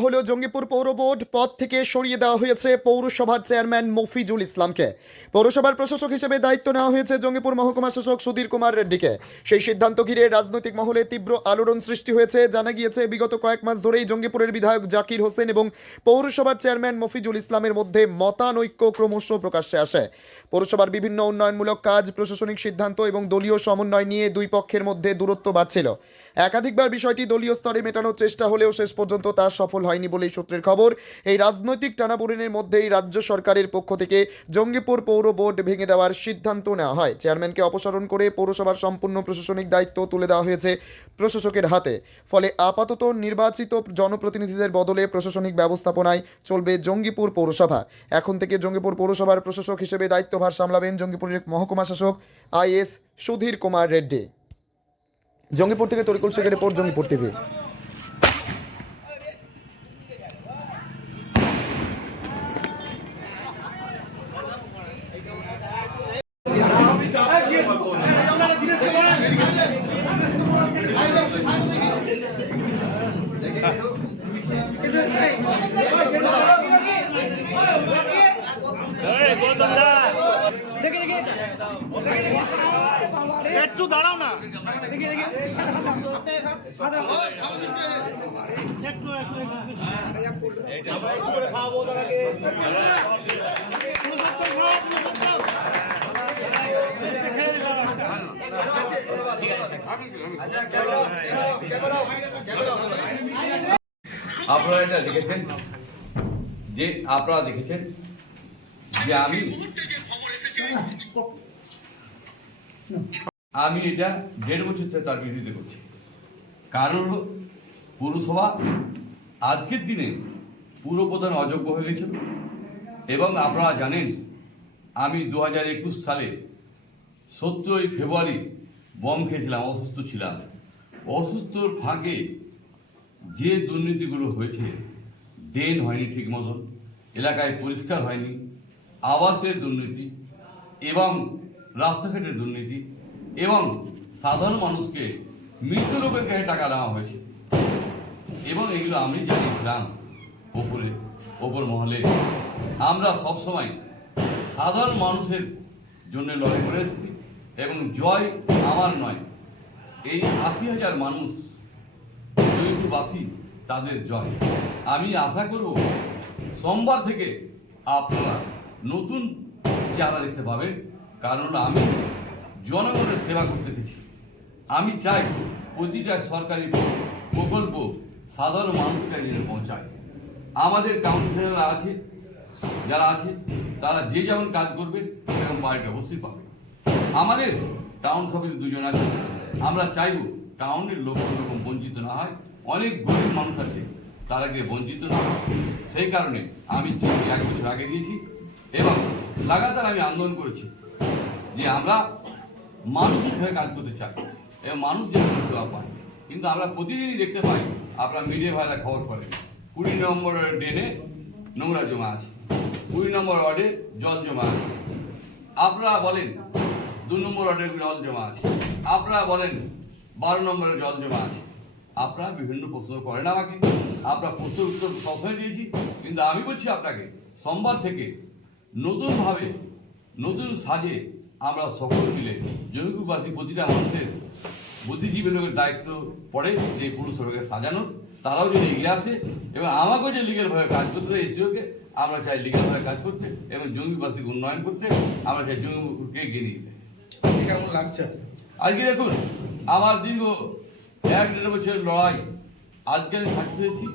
হলেও জঙ্গিপুর পৌর বোর্ড পদ থেকে সরিয়ে দেওয়া হয়েছে পৌরসভার চেয়ারম্যান মফিজুল ইসলামকে। পৌরসভার প্রশাসক হিসেবে দায়িত্ব নেওয়া হয়েছে জঙ্গিপুর মহকুমা শাসক সুধীর কুমার রেড্ডিকে। সেই সিদ্ধান্ত ঘিরে রাজনৈতিক মহলে তীব্র আলোড়ন সৃষ্টি হয়েছে। জানা গিয়েছে বিগত কয়েক মাস ধরেই জঙ্গিপুরের বিধায়ক জাকির হোসেন এবং পৌরসভার চেয়ারম্যান মফিজুল ইসলামের মধ্যে মতানৈক্য ক্রমশ প্রকাশ্যে আসে। পৌরসভার বিভিন্ন উন্নয়নমূলক কাজ, প্রশাসনিক সিদ্ধান্ত এবং দলীয় সমন্বয় নিয়ে দুই পক্ষের মধ্যে দূরত্ব বাড়ছিল। একাধিকবার বিষয়টি দলীয় স্তরে মেটানোর চেষ্টা হলেও শেষ পর্যন্ত তা সফল হয়নি বলেই সূত্রের খবর। এই রাজনৈতিক টানাপোড়েনের মধ্যেই রাজ্য সরকারের পক্ষ থেকে জঙ্গিপুর পৌর বোর্ড ভেঙে দেওয়ার সিদ্ধান্ত নেওয়া হয়। চেয়ারম্যানকে অপসারণ করে পৌরসভার সম্পূর্ণ প্রশাসনিক দায়িত্ব তুলে দেওয়া হয়েছে প্রশাসকের হাতে। ফলে আপাতত নির্বাচিত জনপ্রতিনিধিদের বদলে প্রশাসনিক ব্যবস্থাপনায় চলবে জঙ্গিপুর পৌরসভা। এখন থেকে জঙ্গিপুর পৌরসভার প্রশাসক হিসেবে দায়িত্বভার সামলাবেন জঙ্গিপুরের মহকুমা শাসক আইএস সুধীর কুমার রেড্ডি। জঙ্গিপুর থেকে তরিকুল শেখের রিপোর্ট, জঙ্গিপুর টিভি। একটু দাঁড়াও না, আপনারা এটা দেখেছেন যে আমি এটা 1.5 বছর থেকে তার বিরোধিতা করছি। কারণ হলো পুরসভা আজকের দিনে পুরপ্রধান অযোগ্য হয়ে গেছিল এবং আপনারা জানেন আমি 2021 সালে 17ই ফেব্রুয়ারি বম খেয়েছিলাম, অসুস্থ ছিলাম। অসুস্থর ফাঁকে যে দুর্নীতিগুলো হয়েছে, ড্রেন হয়নি ঠিক মতন, এলাকায় পরিষ্কার হয়নি, আবাসের দুর্নীতি এবং রাস্তাঘাটের দুর্নীতি এবং সাধারণ মানুষকে মৃত্যু লোকের কাছে টাকা দেওয়া হয়েছে এবং এগুলো আমি জানিয়েছিলাম ওপর মহলে। আমরা সবসময় সাধারণ মানুষের জন্য লড়াই করে এসেছি এবং জয় আমার নয়, এই 80,000 মানুষ জয়পুরবাসী তাদের জয়। আমি আশা করব সোমবার থেকে আপনারা নতুন চেহারা দেখতে পাবেন। কারণ আমি জনগণের সেবা করতে চেয়েছি। আমি চাই প্রতিটা সরকারি প্রকল্প সাধারণ মানুষের কাছে যেন পৌঁছায়। আমাদের কাউন্সিলররা আছে, যারা আছে তারা যে যেমন কাজ করবে সেরকম পার্টি অবশ্যই পাবে। আমাদের টাউন সভাপতি 2 জন আছে, আমরা চাইব টাউনের লোক রকম বঞ্চিত না হয়। অনেক গরিব মানুষ আছে, তারাকে বঞ্চিত না হয়। সেই কারণে আমি 1 বছর আগে দিয়েছি এবং লাগাতার আমি আন্দোলন করেছি যে আমরা মানুষের হয়ে কাজ করতে চাই এবং মানুষ যে সেবা পায়। কিন্তু আমরা প্রতিদিনই দেখতে পাই, আপনারা মিডিয়া ভাইরা খবর করেন 20 নম্বর ড্রেনে নোংরা জমা আছে, 20 নম্বর ওয়ার্ডে জল জমা আছে। আপনারা বলেন 2 নম্বর ওয়ার্ডে জল জমা আছে, আপনারা বলেন 12 নম্বরে জল জমা আছে। আপনারা বিভিন্ন প্রশ্ন করেন আমাকে, আপনারা প্রশ্নের উত্তর সবসময় দিয়েছি। কিন্তু আমি বলছি আপনাকে সোমবার থেকে নতুনভাবে নতুন সাজে আমরা সকল মিলে জঙ্গিপুরবাসী প্রতিটা মানুষের বুদ্ধিজীবী লোকের দায়িত্ব পড়ে এই পুরসভাকে সাজানোর। তারাও যদি এগিয়ে আসে এবং আমাকেও যে লীগের ভয়ে কাজ করতে এসডিওকে আমরা চাই লীগের ভয়ে কাজ করতে এবং জঙ্গিবাসীকে উন্নয়ন করতে। আমরা চাই জঙ্গিপুরকে এগিয়ে নিয়ে যেতে। কেমন লাগছে আজকে দেখুন আমার দীর্ঘ 1-1.5 বছরের লড়াই আজকে আমি সাক্ষী হয়েছি।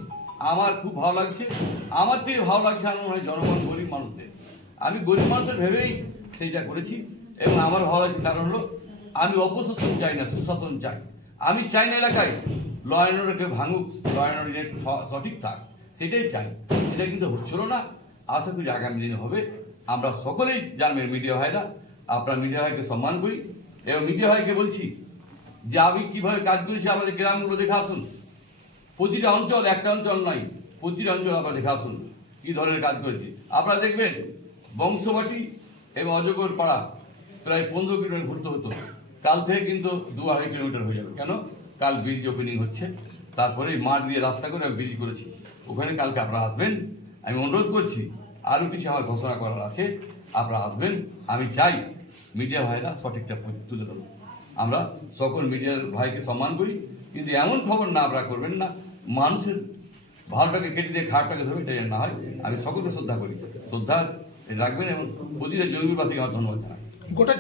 আমার খুব ভালো লাগছে। আমার থেকে ভালো লাগছে আমার মনে হয় জনগণ, গরিব মানুষদের। আমি গরিব মানুষের ভেবেই সেইটা করেছি এবং আমার ভালো লাগছে। কারণ হলো আমি অপশাসন চাই না, সুশাসন চাই। আমি চাই না এলাকায় ল অ্যান্ড অর্ডারকে ভাঙুক, ল অ্যান্ড অর্ডার সঠিক থাক, সেটাই চাই। এটা কিন্তু হচ্ছিল না। আশা করি আগামী দিনে হবে। আমরা সকলেই জানবেন মিডিয়া ভাইরা, আপনার মিডিয়া ভাইকে সম্মান করি এবং মিডিয়া ভাইকে বলছি যে আমি কিভাবে কাজ করেছি আমাদের গ্রামগুলো দেখে আসুন। প্রতিটা অঞ্চল, একটা অঞ্চল নয়, প্রতিটা অঞ্চল আপনারা দেখে আসুন কি ধরনের কাজ করেছি। আপনারা দেখবেন বংশবাটি এবং অজগর পাড়া প্রায় 15 কিলোমিটার ঘুরতে হতো, কাল থেকে কিন্তু 2-2.5 কিলোমিটার হয়ে যাবে। কেন? কাল ব্রিজ ওপেনিং হচ্ছে, তারপরে মাঠ দিয়ে রাস্তা করে ব্রিজ করেছি। ওখানে কালকে আপনারা আসবেন। আমি অনুরোধ করছি, আরও কিছু আমার ঘোষণা করার আছে, আপনারা আসবেন। আমি চাই মিডিয়া ভাইরা সঠিকটা তুলে দেবো। আমরা সকল মিডিয়ার ভাইকে সম্মান করি, কিন্তু এমন খবর না আপনারা করবেন না মানুষের ভালটাকে কেটে দিয়ে খাটটাকে ধরবে, এটা যেন না হয়। আমি সকলকে শ্রদ্ধা করি, শ্রদ্ধা রাখবেন এবং প্রতিটা জঙ্গিবাসীকে আমার ধন্যবাদ জানাই। গোটা